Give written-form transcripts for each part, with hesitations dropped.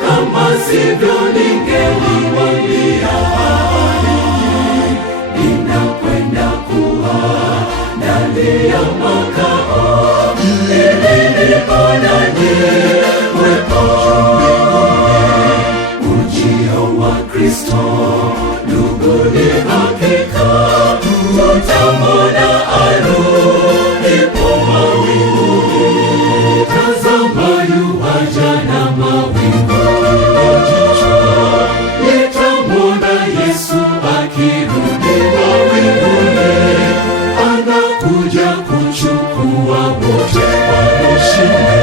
kama sivyo ningeliwaambia ninakwenda kuwa ndani ya makao ili niponanye uwepo ujio wa Kristo. Ndugu, ni hakika tutamwona arudipo mawinguni. Tazama yuaja na mawingu, nitamwona Yesu akirudi mawinguni. Anakuja kuchukua wote walioshinda,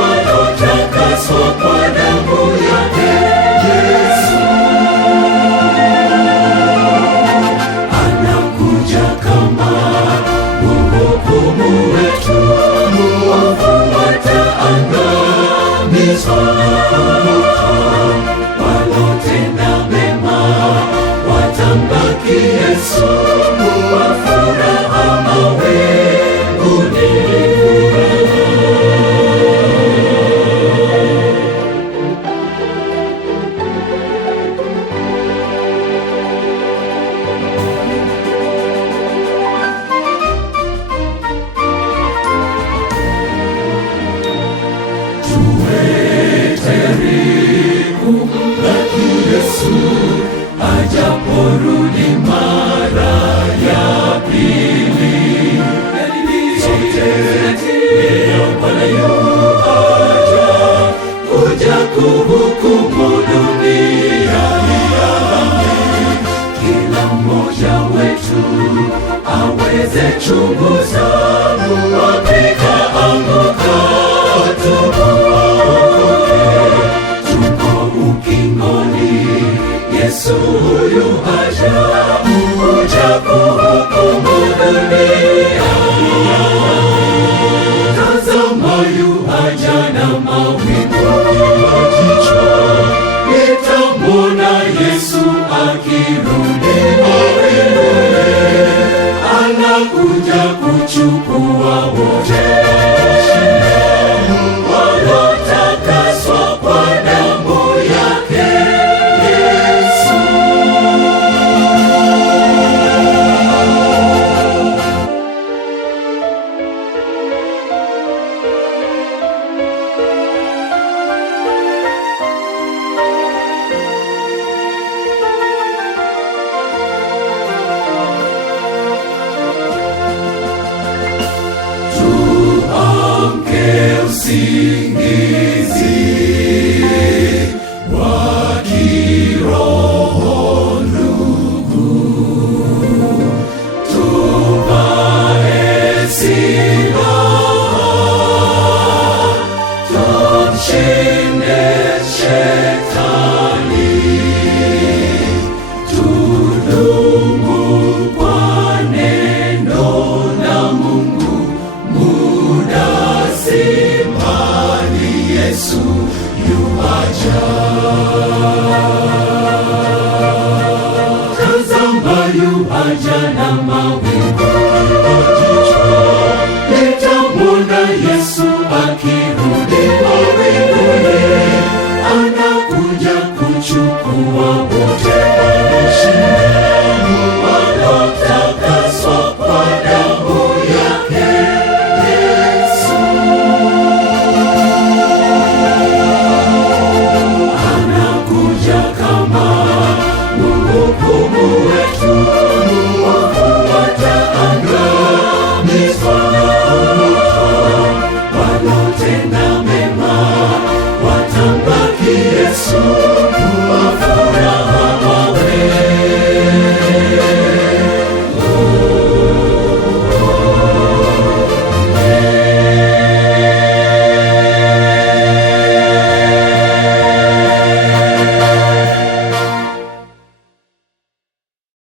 waliotakaswa kwa damu yake Yesu. Anakuja kama mhukumu wetu, wafu wataangamizwa, walotenda mema watambaki Yesu, kwa furaha mawinguni. Kumlaki Yesu ajaporudi mara ya pili. Sote Bwana yuaja kuja kuhukumu dunia ya dhambi. Kila mmoja wetu aweze chunguza wapi kaanguka, Yesu yuaja kuja kuhukumu dunia. Tazama yuaja na mawingu, nitamwona Yesu akirudi mawinguni. Anakuja kuchukua wote waliotakaswa kwa damu yake Yesu. Tuamke usingizi wa kiroho, ndugu, tuvae silaha, tumshinde Shetani, tudumu kwa neno la Mungu. Muda si mbali, Yesu yuaja. Tazama yuaja na mawingu, nitamwona Yesu akirudi